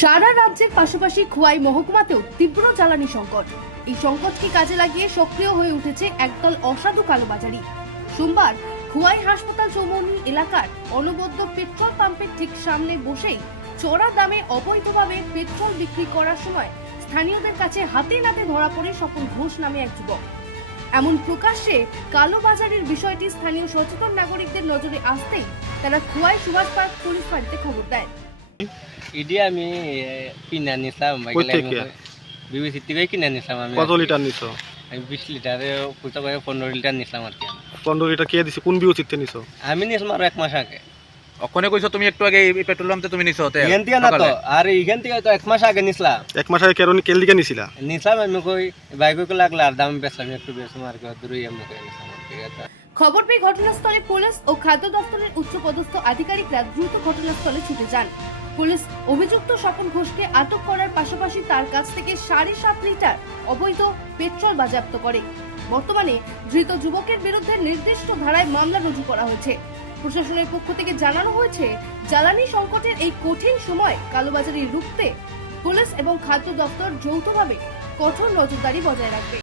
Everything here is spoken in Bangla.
সারা রাজ্যের পাশাপাশি খোয়াই মহকুমাতেও তীব্র জ্বালানি সংকট। এই সংকটকে কাজে লাগিয়ে সক্রিয় হয়ে উঠেছে একদল অসাধু কালোবাজারি। সোমবার খোয়াই হাসপাতাল চৌমুহনী এলাকার অনবদ্য পেট্রোল পাম্পের ঠিক সামনে বসেই চড়া দামে অবৈধভাবে পেট্রোল বিক্রি করার সময় স্থানীয়দের কাছে হাতে নাতে ধরা পড়ে স্বপন ঘোষ নামে এক যুবক। এমন প্রকাশ্যে কালোবাজারির বিষয়টি স্থানীয় সচেতন নাগরিকদের নজরে আসতেই তারা খোয়াই সুভাষ পার্ক পুলিশ ফাঁড়িতে খবর দেয়। ইডি আমি কিনে নিছিলাম বিবিসি থেকে কিনে নিছিলাম। আমি কত লিটার নিছো? আমি 20 লিটারে পুরো করে 15 লিটার নিছিলাম আর কি। 15 লিটার কে দিছে? কোন বিউচিতে নিছো? আমি নিছিলাম আর 1 মাস আগে। ওখানে কইছো তুমি একটু আগে এই পেট্রোল পাম্পে তুমি নিছো তে এখান থেকে না তো, আর এখান থেকে তো 1 মাস আগে নিছিলাম। 1 মাস আগে কেন লিগা নিছিলা? নিছিলাম আমি কই বাইক কই লাগলা আর দাম বেচলাম একটু বেশি মার্কেট দূরই আমি কই নিছিলাম। ঠিক আছে। খবর পেয়ে ঘটনাস্থলে পুলিশ ও খাদ্য দপ্তরের উচ্চপদস্থ আধিকারিকরা দ্রুত ঘটনাস্থলে ছুটে যান। পুলিশ অভিযুক্ত স্বপন ঘোষকে আটক করার পাশাপাশি তার কাছ থেকে 7.5 লিটার অবৈধ পেট্রোল বাজেয়াপ্ত করে। বর্তমানে ধৃত যুবকের বিরুদ্ধে নির্দিষ্ট ধারায় মামলা রুজু করা হয়েছে। প্রশাসনের পক্ষ থেকে জানানো হয়েছে, জ্বালানি সংকটের এই কঠিন সময় কালোবাজারি রুখতে পুলিশ এবং খাদ্য দপ্তর যৌথভাবে কঠোর নজরদারি বজায় রাখবে।